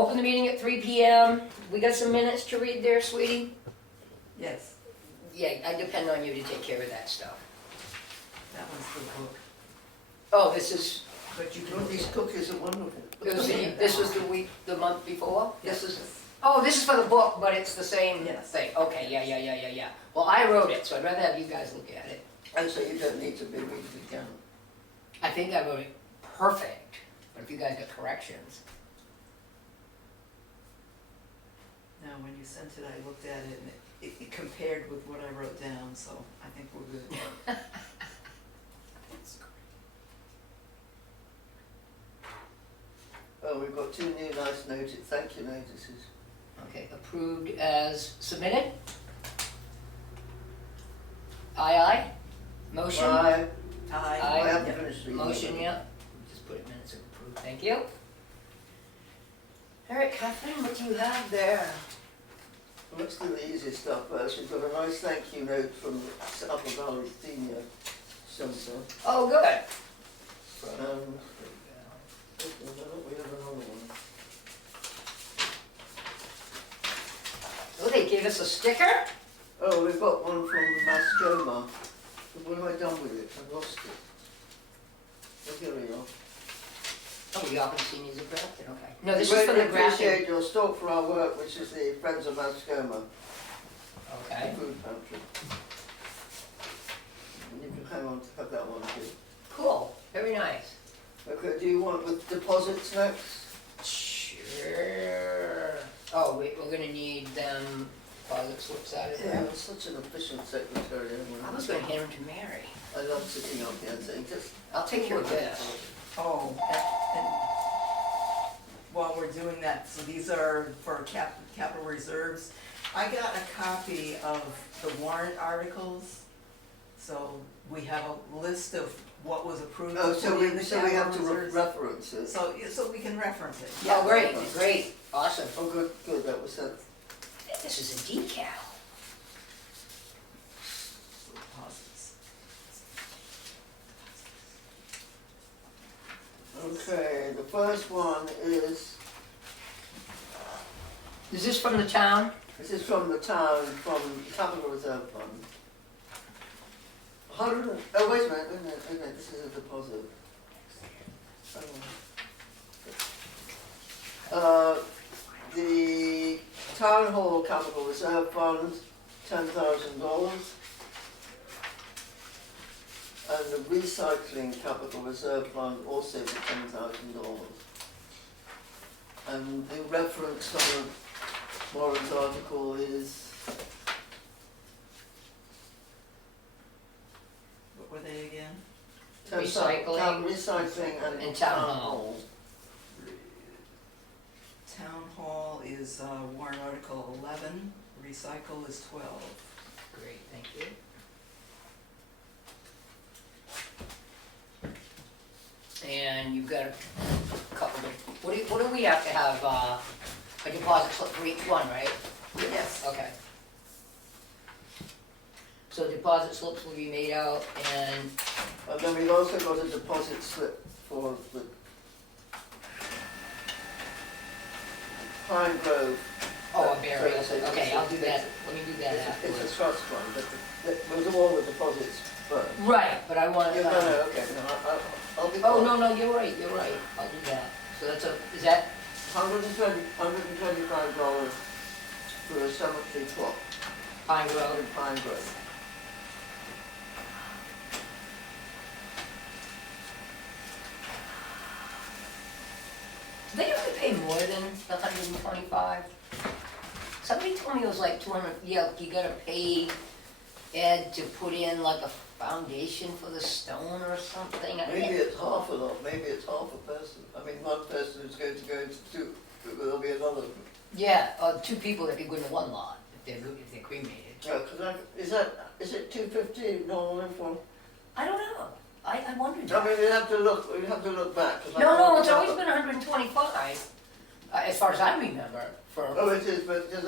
Open the meeting at 3 PM. We got some minutes to read there, sweetie? Yes, Yeah, I depend on you to take care of that stuff. that one's the book, Oh, this is, but you Oh, can. these cookies are wonderful. this was the month before? Yes, This is, oh, this is for the book, but it's the same Yes. thing. Okay, yeah. Well, I wrote it, so I'd rather have you guys look at it. And so you don't need to be reading it again. I think I wrote it perfect, but if you guys got corrections. No, when you sent it, I looked at it and it compared with what I wrote down, so I think we're good. Oh, we've got two new nice notices, thank you notices. Okay, approved as submitted? Aye. Motion? I Aye. haven't Yeah. finished reading Motion, it. yeah. Just put it minutes of approved, thank you. All right, Kathleen, what do you have there? Let's do the easy stuff first. We've got a nice thank you note from the Upper Valley Senior Centre. Oh, good. We have another one. Oh, they gave us a sticker? Oh, we've got one from Mascoma. What have I done with it? I've lost it. Oh, here we are. Oh, we often seniors of Grafton, okay. No, this is from the We appreciate Grafton. your stock for our work, which is the Friends of Mascoma Okay, food pantry. And you can hang on to have that one too. cool, very nice. Okay, do you want with deposits next? Sure. Oh, wait, we're gonna need them deposit slips out of Yeah, there. I'm such an efficient secretary. I was gonna hand them to Mary. I love sitting up here and saying just. I'll take care of this. Oh, and while we're doing that, so these are for capital reserves. I got a copy of the warrant articles, so we have a list of what was approved. Oh, so in the we have to capital reserves. reference it. So we can reference it. Yeah, great, great, awesome. Oh, good, that was that. This is a decal. Deposits. Okay, the first one is, Is this from the town? this is from the town, from Capital Reserve Fund. Oh, wait a minute, this is a deposit. The Town Hall Capital Reserve Fund, $10,000. And the Recycling Capital Reserve Fund also for $10,000. And the reference on the warrant article is, What were they again? Recycling and Town Hall. Town Hall is warrant article 11, recycle is 12. Great, thank you. And you've got a couple of, what do we have to have, a deposit slip for each one, right? Yes. Okay. So deposit slips will be made out and, then we've also got a deposit slip for the Pine Grove. oh, a burial, okay, I'll do that, let me do that It's a afterwards. trust fund, but we'll do all the deposits first. Right, but I want Yeah, to, no, okay, no, I'll be. oh, no, you're right, I'll do that. So that's is that, $125 for a cemetery plot Pine Grove? in Pine Grove. Do they have to pay more than the 125? Somebody told me it was like 200, yeah, you gotta pay Ed to put in like a foundation for the stone or something. Maybe it's half a lot, maybe it's half a person. I mean, one person is going to go into two, but there'll be another. Yeah, two people that could go into one lot if they're cremated. Yeah, is it 250 normal for? I don't know. I wondered I that. mean, we'd have to look back. 'cause I No, can't it's always remember. been 125, as far as I remember, for, Oh, it is, but there's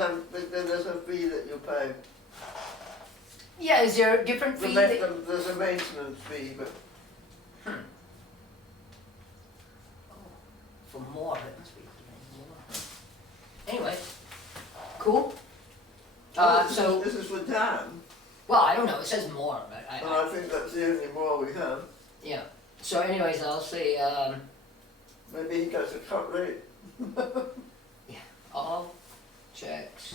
a fee that you pay. yeah, is there a different fee? that- There's a maintenance fee, but For more, it must be more. Cool. So, This is for Dan, well, I don't know, it says more, but and I think that's the only more we have. yeah. So anyways, I'll say, Maybe he gets a cut rate. all checks,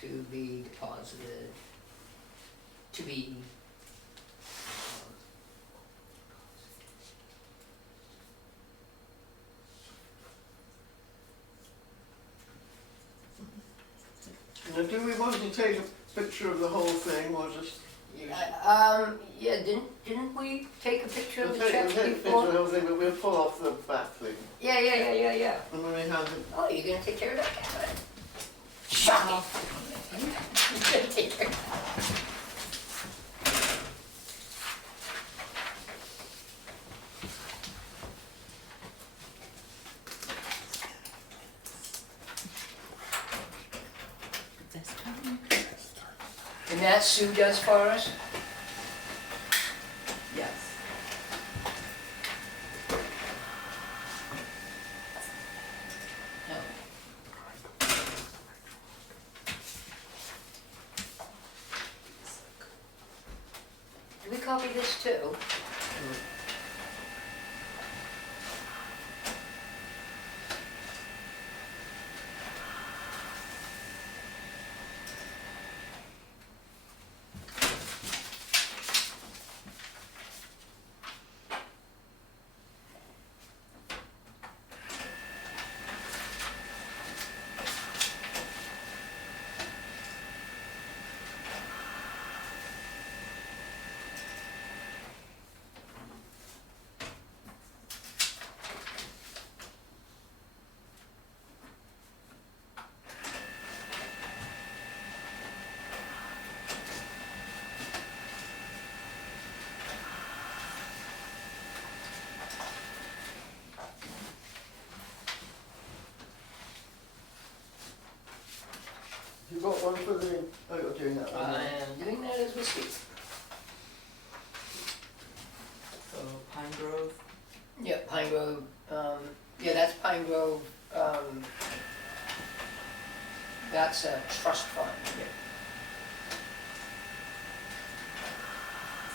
to be deposited, to be, Now, do we want to take a picture of the whole thing, or just use? yeah, didn't we take a picture of We'll the take, checks we'll take a picture of before? the whole thing, but we'll pull off the back thing. Yeah. And when we have it, Oh, you're gonna take care of that? Good. Shocking. You're gonna take care of that. And that Sue does for us? Yes. No. Do we copy this too? you got one for the, oh, you're doing that one. I am doing that as we speak. So Pine Grove. Yeah, Pine Grove, yeah, that's Pine Grove, that's a trust fund. Is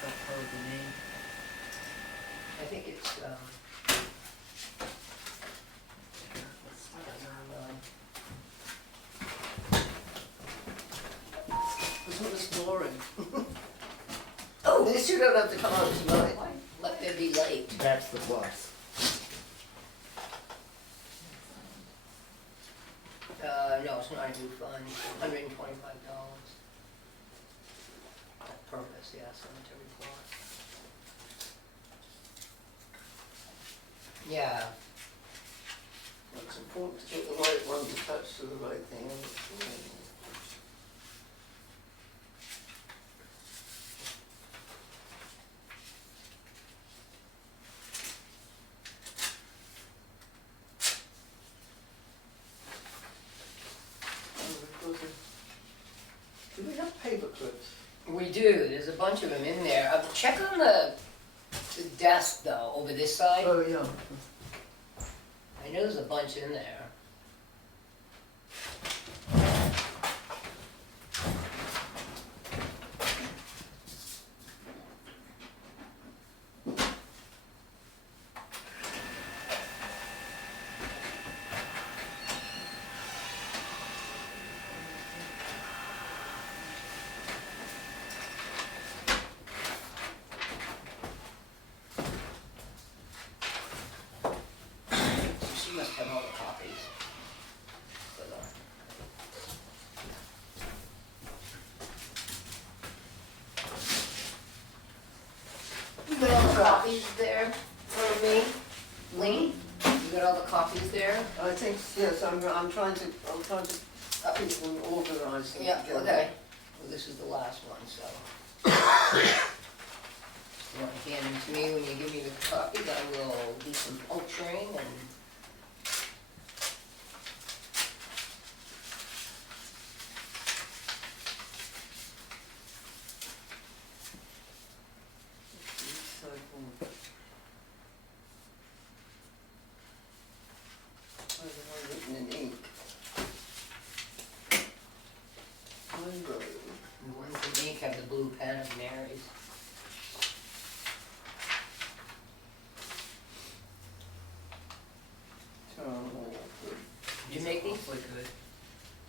that part of the name? I think it's, This one is boring. oh, These two don't have to come out tonight. let there be light. That's the plus. No, it's not a new fund, $125. Purpose, yeah, cemetery plot. Yeah, It's important to get the right ones attached to the right thing. Do we have paper clips? we do, there's a bunch of them in there. Check on the desk though, over this side. Oh, yeah. I know there's a bunch in there. She must have all the copies. But, you got all the copies there for me? Lee? You got all the copies there? I think, yes, I'm trying to keep them organised. Yeah, okay. Well, this is the last one, so. You want to hand them to me when you give me the copies, I will do some puncturing and. Written in ink. you make these? Awfully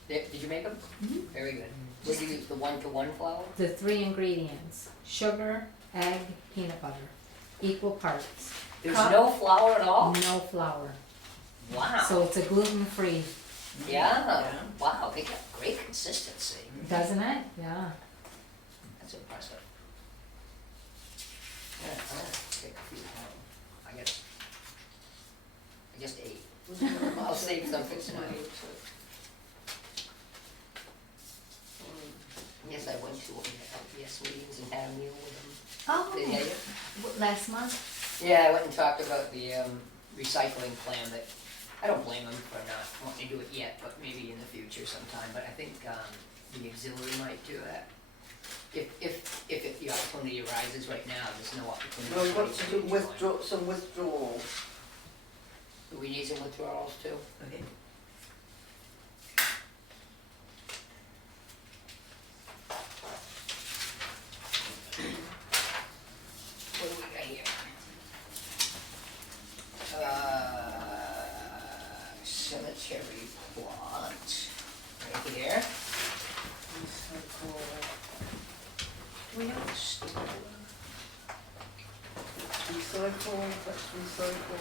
good. Did you make them? Mhm. Very good. Would you use the 1-to-1 flour? The 3 ingredients, sugar, egg, peanut butter, equal parts. There's Cup. no flour at all? No flour. Wow. So it's a gluten-free, Yeah, wow, they got great consistency. doesn't it? Yeah. That's impressive. Yeah, I'm gonna take a few home. I just ate. I'll save some for tonight. Yes, I went to one of the LPS meetings and had a meal with them. Oh, Did you? last month? Yeah, I went and talked about the recycling plan that, I don't blame them for not wanting to do it yet, but maybe in the future sometime, but I think the auxiliary might do that. If the opportunity arises right now, there's no opportunity. Well, we've for got to anybody to join. some withdrawals. Do we need some withdrawals too? Okay. What do we got here? Cemetery plot, right here. Recycle. Do we have a stapler? Recycle, that's recycle.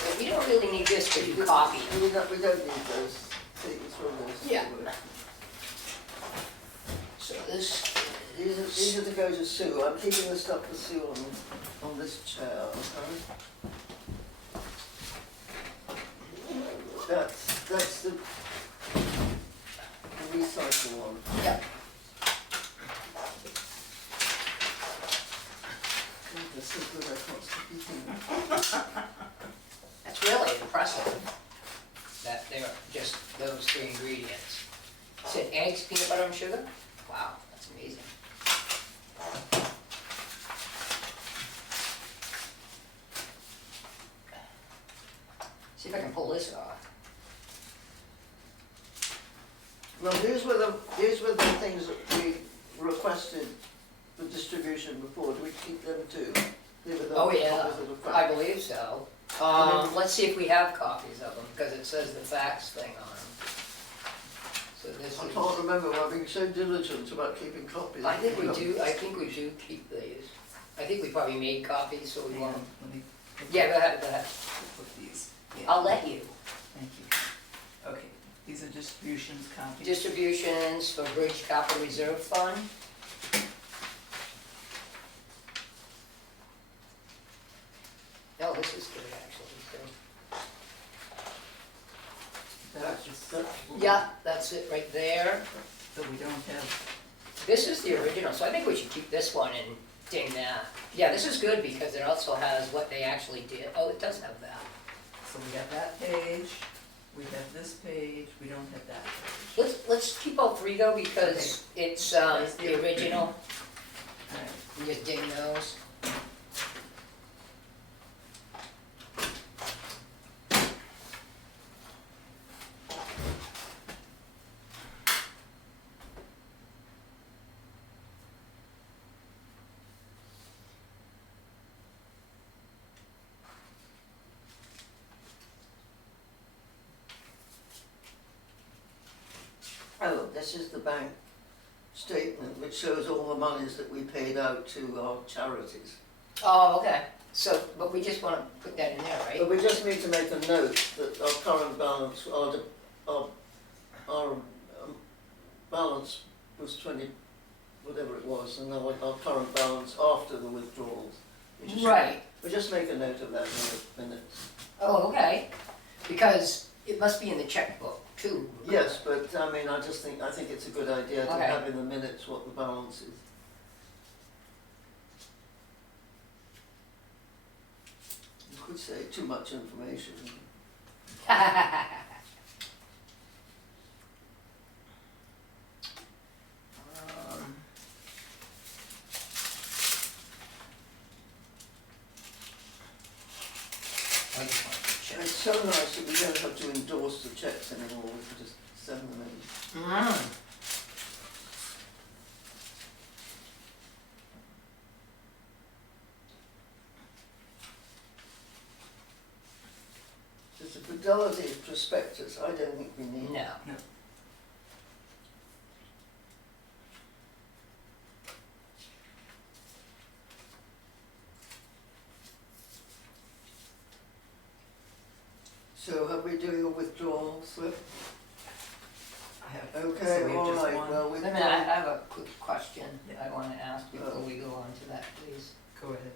Well, we don't really need this to do copy. We don't need those. See, it's one of those. Yeah. So this These are to go to Sue. I'm keeping the stuff for Sue on this chair. Okay? That's the recycle one. yeah. God, they're so good I can't stop eating them. That's really impressive, that they're just those 3 ingredients. Said eggs, peanut butter, and sugar? Wow, that's amazing. See if I can pull this off. Well, these were the things that we requested for distribution before. Do we keep them too? They were the Oh, yeah, copies of the facts. I believe so. Let's see if we have copies of them, because it says the fax thing on them. So this I is. can't remember, we're being so diligent about keeping copies. I think we do keep these. I think we probably made copies, so we Hang won't. on, let me. Yeah, go ahead. Put these. I'll let you. Thank you. Okay, these are distributions copies. Distributions for Bridge Capital Reserve Fund. No, this is good, actually, yeah, that's it right there. So we don't have, This is the original, so I think we should keep this one and ding that. Yeah, this is good because it also has what they actually did. Oh, it does have that. so we got that page, we have this page, we don't have that page. Let's keep all 3 though, because it's the original. Alright, We just ding those. Oh, this is the bank statement which shows all the monies that we paid out to our charities. Oh, okay. So, but we just wanna put that in there, right? But we just need to make a note that our current balance, our balance was 20, whatever it was, and our current balance after the withdrawals. Right. We just make a note of that in the minutes. Oh, okay. Because it must be in the checkbook too. Yes, but I mean, I think it's a good idea to Okay. have in the minutes what the balance is. You could say too much information. I just want to check. It's so nice that we don't have to endorse the checks anymore, we can just send them in. It's a good fidelity prospectus, I don't think we need. No. No. So are we doing a withdrawal slip? I have, Okay, So we have all just right, one? well, Wait a withdraw. minute, I have a quick question Yeah. I wanna ask before we go on to that, please. go ahead.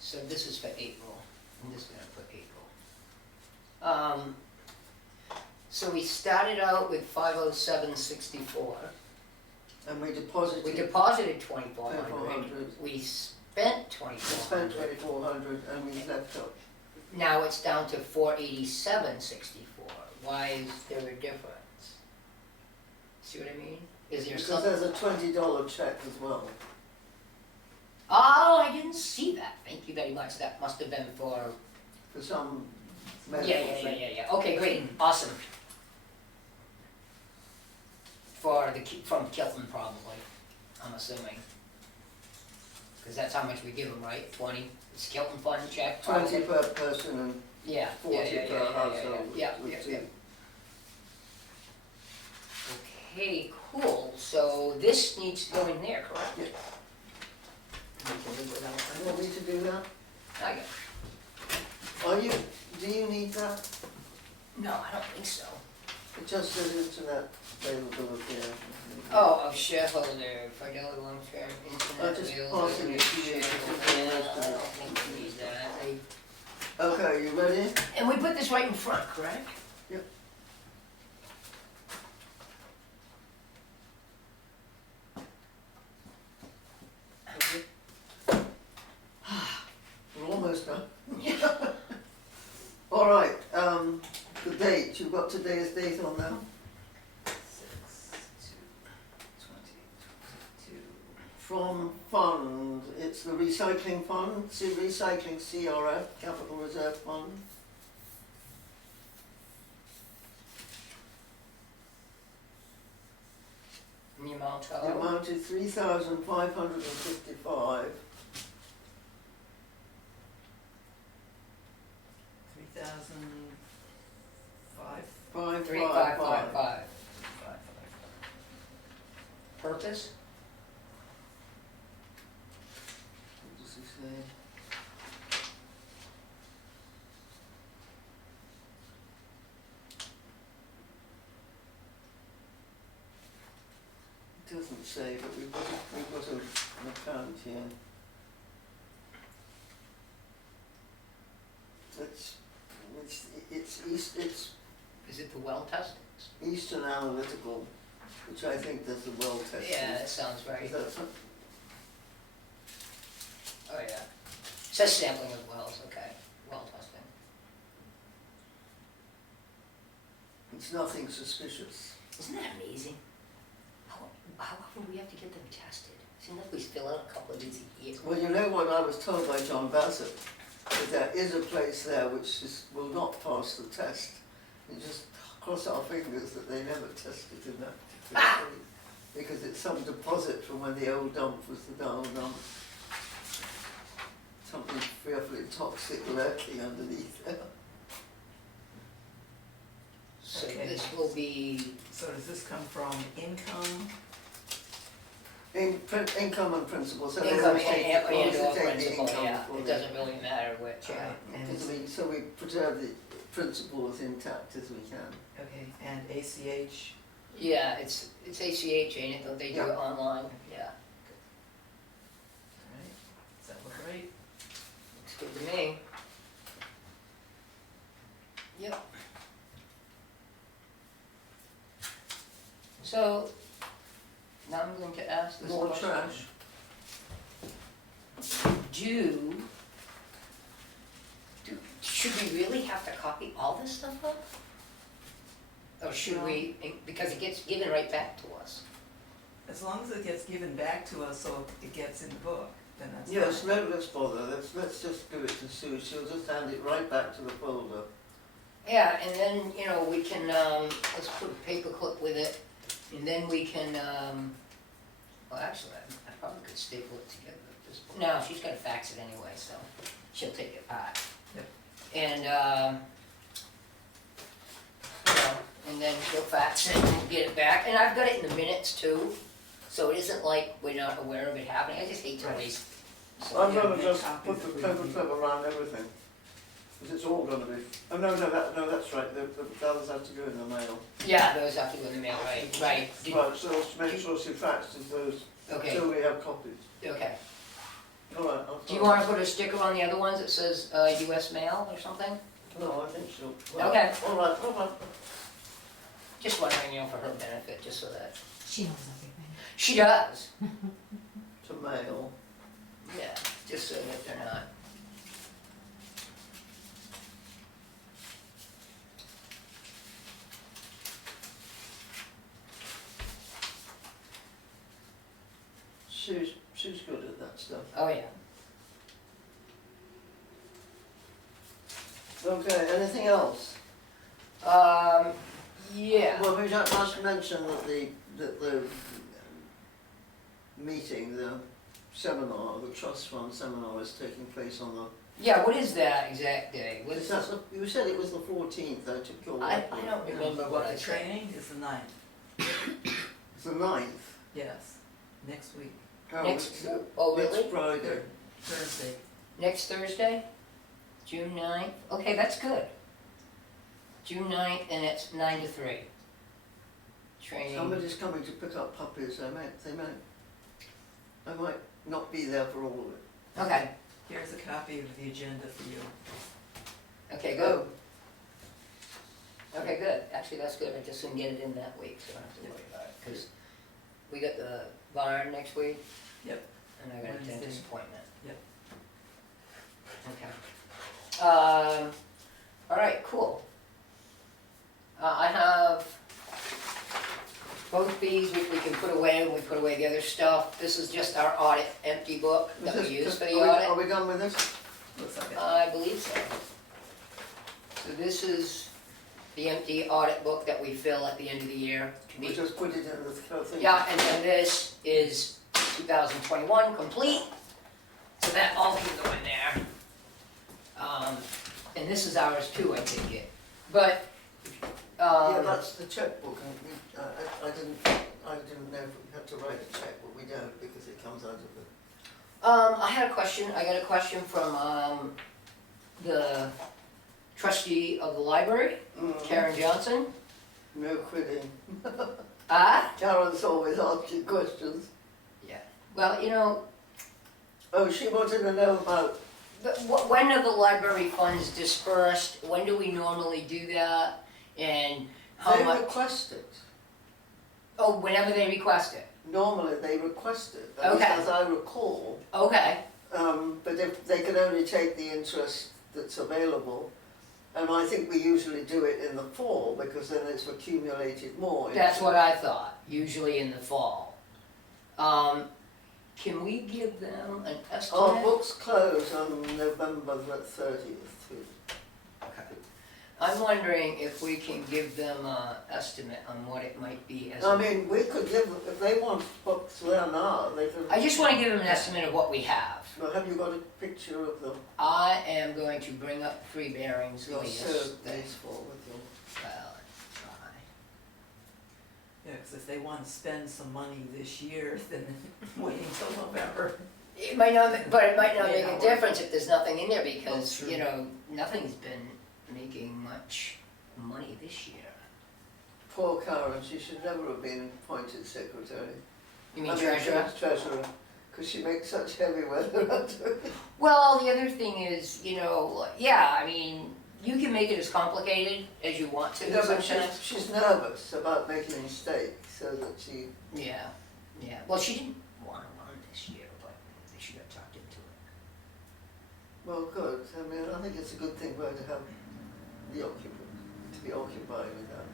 So this is for April, I'm just gonna put April. So we started out with 507.64, And we deposited. we deposited 2,400, 2,400. we spent We spent 2,400. 2,400 and we left up. Now it's down to 487.64, why is there a difference? See what I mean? Is there Because something? there's a $20 check as well. Oh, I didn't see that, thank you very much, that must have been for, For some yeah, medical yeah, yeah, thing. yeah, yeah, okay, great, awesome. For from Kilton probably, I'm assuming. Cause that's how much we give them, right, 20, it's Kilton fund check probably? 20 per person and Yeah, 40 yeah, yeah, per yeah, household. yeah, with yeah, two. yeah. Okay, cool, so this needs to go in there, correct? Yeah. We can live without that. You want me to do that? I got it. Do you need that? No, I don't think so. It just says internet availability. Oh, a shareholder, Fidelity long-term internet I'll just pass it availability to you. shareholder. I don't think we need that. Okay, you ready? And we put this right in front, correct? Yep. We're almost done. All right, the date, you've got today's date on there? 6/2/2022. From fund, it's the recycling fund, see recycling CRF, Capital Reserve Fund. And the amount The of? amount is 3,555. 3,005. 555. 3555. Purpose? What does he say? It doesn't say, but we've got an account here. It's Is it the well testings? Eastern Analytical, which I think does the well testing. Yeah, that sounds right. Is that some- Oh, yeah. Says sampling of wells, okay, well testing. It's nothing suspicious. Isn't that amazing? How often do we have to get them tested? Seems like we fill out a couple of these a year. Well, you know what I was told by John Bassett, that there is a place there which will not pass the test. You just cross our fingers that they never tested in that particular place. Because it's some deposit from when the old dump was the old dump. Something fearfully toxic lurking underneath there. So Okay. this will be, So does this come from income? Income and principal, so they income always take, and always or take the principal, income yeah, before it they- doesn't really matter which, yeah. Alright, and Because so we preserve the principle as intact as we can. okay, and ACH? Yeah, it's ACH, ain't it, don't they do Yeah. it online? Yeah, Alright, does that look right? looks good to me. Yep. So, now I'm going to ask this More question. trash. Should we really have to copy all this stuff up? Or should No. we, because it gets given right back to us? As long as it gets given back to us, so it gets in the book, then that's fine. Yes, no, let's bother, let's just give it to Sue, she'll just hand it right back to the folder. Yeah, and then, you know, we can, let's put a paper clip with it, and then we can, well, actually, I probably could staple it together at this point. No, she's gonna fax it anyway, so she'll take it back. Yep. and, you know, and then she'll fax it and get it back, and I've got it in the minutes too, so it isn't like we're not aware of it happening, I just hate to Right. waste. I'm Yeah, gonna make just copies put the if we clever need. club around everything. Because it's all gonna be, oh, no, that's right, the others have to go in the mail. Yeah, those have to go in the mail, right, right. Right, so make sure she faxes those, Okay, till we have copies. okay. All right, I'll. Do you wanna put a sticker on the other ones that says, US mail or something? No, I think she'll. Well, Okay. All right. Just wondering, you know, for her benefit, just so that, She knows everything. she does. To mail. Yeah, just so that they're not. She's good at that stuff. Oh, yeah. Okay, anything else? Yeah. Well, we must mention that the meeting, the seminar, the trust fund seminar is taking place on the. Yeah, what is that exact day? What is Is that you said it was the 14th, I took your word I for it. don't remember what What, I the said. training is the 9th, It's the 9th. yes, next week, Oh, Next, it's- oh, really? Next Friday. Thursday. Next Thursday? June 9th? Okay, that's good. June 9th, and it's 9 to 3. Training. Somebody's coming to pick up puppies, I might not be there for all of it. Okay, Here's a copy of the agenda for you. okay, good. Okay, good. Actually, that's good. I just didn't get it in that week, so I don't have to worry about it. Because we got the barn next week. Yep. And I got a Wednesday. dentist appointment. Yep. Okay. All right, cool. I have both these, we can put away when we put away the other stuff. This is just our audit empty book that we use for the Are audit. we done with this? Looks like it. I believe so. So this is the empty audit book that we fill at the end of the year. to We be- just put it in the thing? Yeah, and then this is 2021 complete, so that all can go in there. And this is ours too, I take it. But, Yeah, that's the checkbook, and I didn't know if we had to write a check, but we don't, because it comes out of the. I had a question, I got a question from, the trustee of the library, Karen Johnson. No kidding. Ah? Karen's always asking questions. Yeah. Well, you know, Oh, she wanted to know about, when are the library funds dispersed? When do we normally do that? And how they much? request it. Oh, whenever they request it. Normally, they request it, at least Okay. as I recall. Okay. But if they can only take the interest that's available, and I think we usually do it in the fall, because then it's accumulated more. That's what I thought, usually in the fall. Can we give them an Our estimate? books close on November the 30th. Okay. I'm wondering if we can give them an estimate on what it might be as. I mean, we could give them, if they want books there now, they can. I just wanna give them an estimate of what we have. Well, have you got a picture of them? I am going to bring up Free Bearings You're latest so thing. tasteful with your. Well, try. Yeah, because if they want to spend some money this year, then waiting till November. It might not, but it might not May make not a work. difference if there's nothing in there That's because, true. you know, nothing's been making much money this year. Poor Karen, she should never have been appointed secretary. You mean I treasurer? Treasurer, because she makes such heavy weather out of it. Well, the other thing is, you know, yeah, I mean, you can make it as complicated as you want to No, but sometimes. she's nervous about making mistakes, so that she. Yeah, yeah. Well, she didn't want to run this year, but she got talked into it. Well, good. I mean, I think it's a good thing for her to have the occupant, to be occupied with that.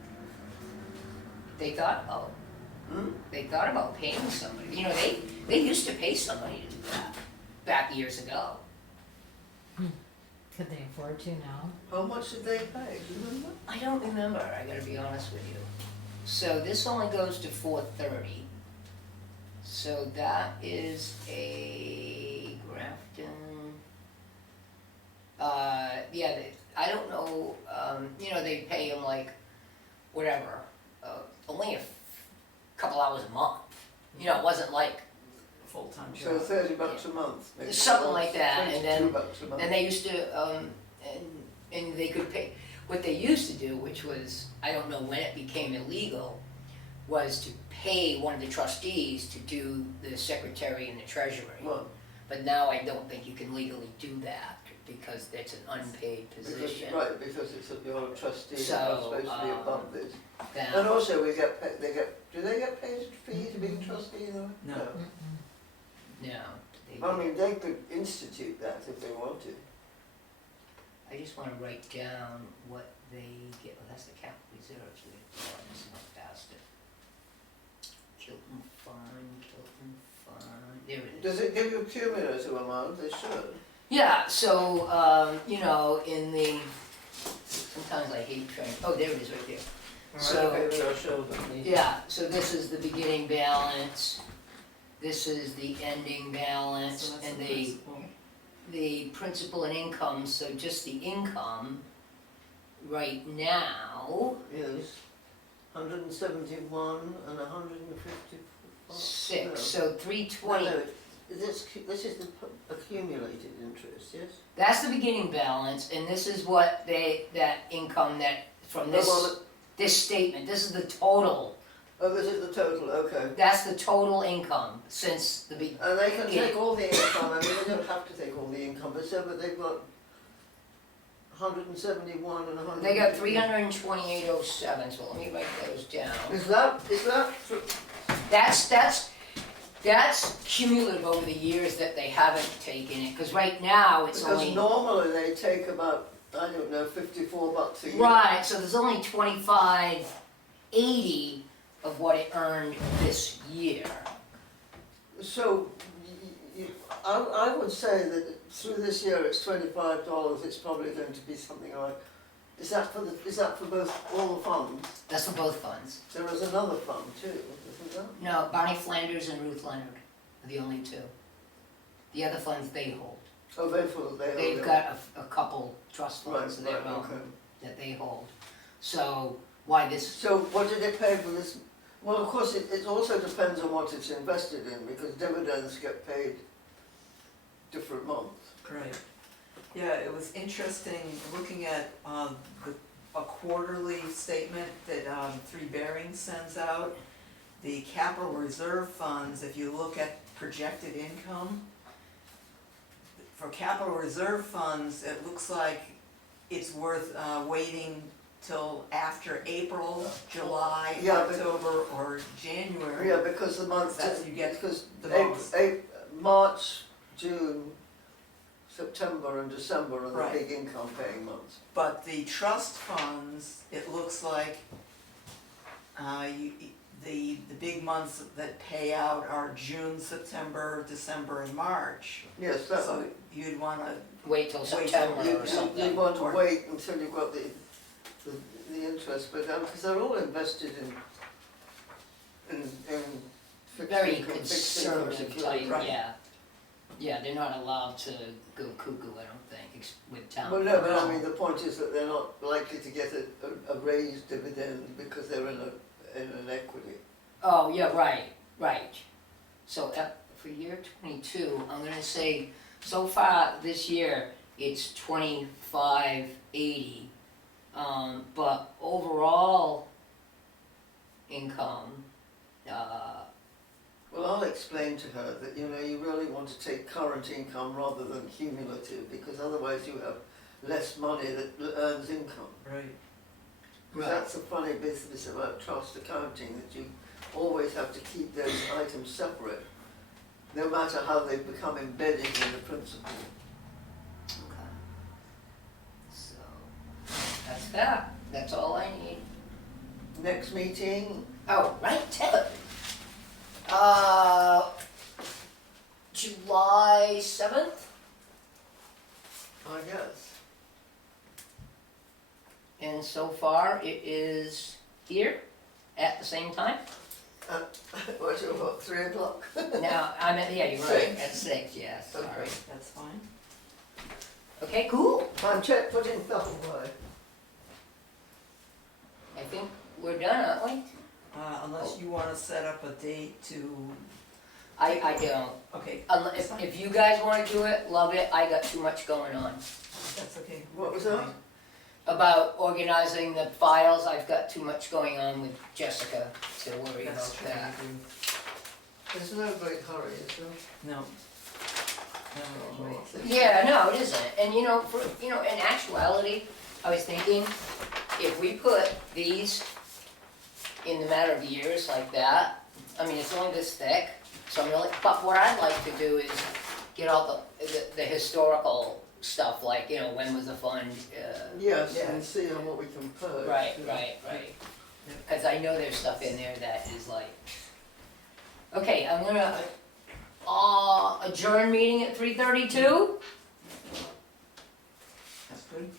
They thought about paying somebody. You know, they used to pay somebody to do that back years ago. Could they afford to now? How much did they pay? Do you remember? I don't remember, I gotta be honest with you. So this only goes to 430. So that is a Grafton. Yeah, I don't know, you know, they pay them like, whatever, only a couple hours a month. You know, it wasn't like, Full-time So job. $30 a month, maybe. Something like that, and then- $22 a month. and they used to, and they could pay, what they used to do, which was, I don't know when it became illegal, was to pay one of the trustees to do the secretary and the treasury. Well, But now I don't think you can legally do that, because it's an unpaid because, position. right, because it's, you're a trustee, you're So, supposed to be above this. That- And also we get, do they get paid a fee to be a trustee though? No. No, they- I mean, they could institute that if they wanted. I just wanna write down what they get, well, that's the capital reserves, oh, I'm just not past it. Kilton Fund, there it is. Does it give you a cumulative amount? They should. Yeah, so, you know, in the, sometimes I hate trying, oh, there it is right there. So- Maybe I'll show them. Yeah, so this is the beginning balance, this is the ending balance, So that's and the the principal. principal and income, so just the income right now, Yes, 171 and 154. 6, so No, 320. no, this is the accumulated interest, yes? That's the beginning balance, and this is what that income that, from this, No, well, this statement, this is the total, oh, this is the total, okay. that's the total income since the be, And they can Yeah. take all the income, I mean, they don't have to take all the income, but so, but they've got 171 and 100. they got 328.07, so let me write those down. Is that, That's cumulative over the years that they haven't taken it, because right now it's because only. normally they take about, I don't know, $54 a year. Right, so there's only 25.80 of what it earned this year. So, I would say that through this year it's $25, it's probably going to be something like, is that for both, all the funds? That's for both funds. There is another fund too, isn't there? No, Barney Flanders and Ruth Leonard are the only two. The other funds they hold. Oh, they They've got a couple trust Right, funds of their right, own okay. that they hold. So why this, So what did they pay for this? Well, of course, it also depends on what it's invested in, because dividends get paid different months. Right. Yeah, it was interesting looking at a quarterly statement that Three Bearings sends out. The capital reserve funds, if you look at projected income, for capital reserve funds, it looks like it's worth waiting till after April, July, Yeah, but- October, or January. Yeah, because the months, That's- you get because the most. March, June, September and December are the Right. big income paying months. But the trust funds, it looks like, the big months that pay out are June, September, December, and March. Yes, So you'd wanna, wait till Wait till September you or something? you want to Or- wait until you've got the interest, but because they're all invested in fixed Very income, fixed income conservative securities. type, Right. yeah. Yeah, they're not allowed to go cuckoo, I don't think, with town. Well, no, but I mean, the point is that they're not likely to get a raised dividend because they're in an equity. Oh, yeah, right. So for year 22, I'm gonna say, so far this year, it's 25.80. But overall income, Well, I'll explain to her that, you really want to take current income rather than cumulative, because otherwise you have less money that earns income. right, 'Cause that's the funny business about trust accounting, that you always have to keep those items separate, no matter how they become embedded in the principal. okay. So, that's all I need. Next meeting, Oh, right, Tevin. July 7th? I guess. And so far, it is here at the same time. What's it, what, 3 o'clock? Now, yeah, you're right, 6. at 6, yes, sorry. Okay. that's fine. Okay, cool. Time check, putting stuff away. I think we're done, aren't we? Unless you wanna set up a date to, I don't. okay, Unless, if you guys wanna do it, love it, I got too much going on. that's okay. What was that? About organizing the files, I've got too much going on with Jessica to worry about That's true, that. There's no great hurry, is there? no. No, wait. Yeah, no, it isn't, and you know, in actuality, I was thinking, if we put these in the matter of years like that, I mean, it's only this thick, so I'm really, but what I'd like to do is get all the historical stuff, like, you know, when was the fund, Yes, Yeah. and see on what we can put. right, yeah. right. Cause I know there's stuff in there that is like, okay, I'm gonna, adjourn meeting at 3:32. That's good.